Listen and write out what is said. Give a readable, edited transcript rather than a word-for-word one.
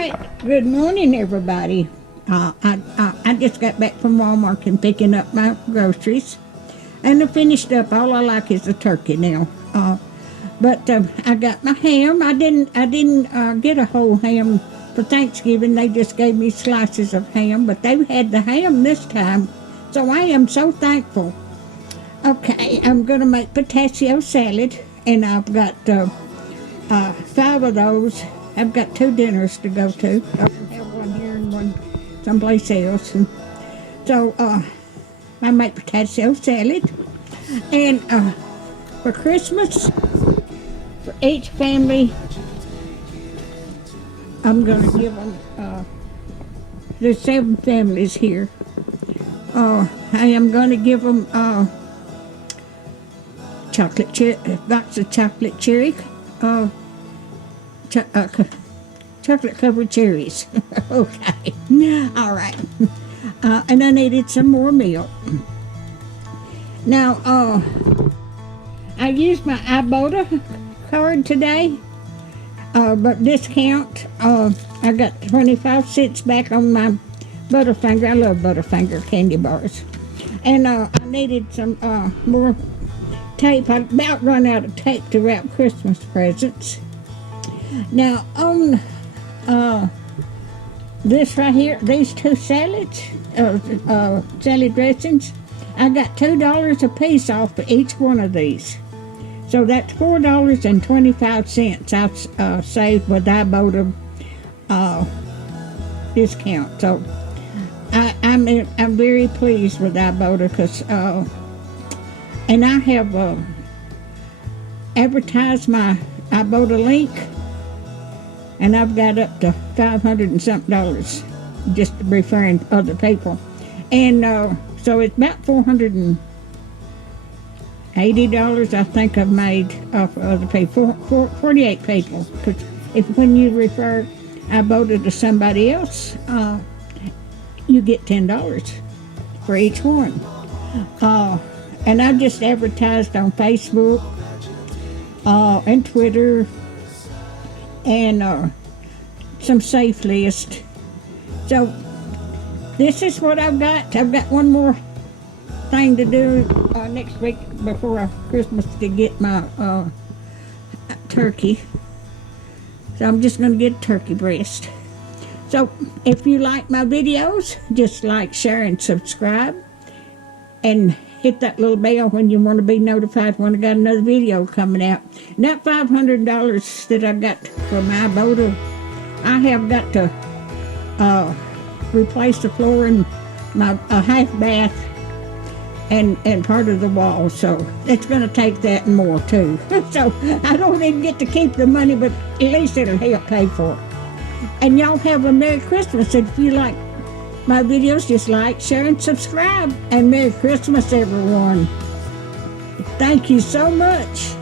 right. Good morning, everybody. I just got back from Walmart and picking up my groceries, and I finished up. All I like is a turkey now. But I got my ham. I didn't get a whole ham for Thanksgiving. They just gave me slices of ham, but they had the ham this time, so I am so thankful. Okay, I'm gonna make potato salad, and I've got 5 of those. I've got 2 dinners to go to. I have one here and one someplace else. And so I make potato salad. And for Christmas, for each family, I'm going to give them, there's 7 families here. I am going to give them box of chocolate cherry, chocolate covered cherries. Okay, all right. And I needed some more milk. Now, I used my ibotta card today, but discount. I got 25 cents back on my Butterfinger. I love Butterfinger candy bars. And I needed some more tape. I about run out of tape to wrap Christmas presents. Now, on this right here, these 2 salads, salad dressings, I got $2 a piece off for each one of these. So that's $4.25 I saved with ibotta discount. So I'm very pleased with ibotta because, and I have advertised my ibotta link, and I've got up to $500 and something just referring other people. And so it's about $480 I think I've made off of other people, 48 people. Because when you refer ibotta to somebody else, you get $10 for each one. And I've just advertised on Facebook and Twitter and some safe list. So this is what I've got. I've got one more thing to do next week before Christmas to get my turkey. So I'm just going to get a turkey breast. So if you like my videos, just like, share, and subscribe. And hit that little bell when you want to be notified when I got another video coming out. And that $500 that I got for my ibotta, I have got to replace the floor in my half bath and part of the wall. So it's going to take that and more too. So I don't even get to keep the money, but at least it'll help pay for it. And y'all have a Merry Christmas. If you like my videos, just like, share, and subscribe. And Merry Christmas, everyone. Thank you so much.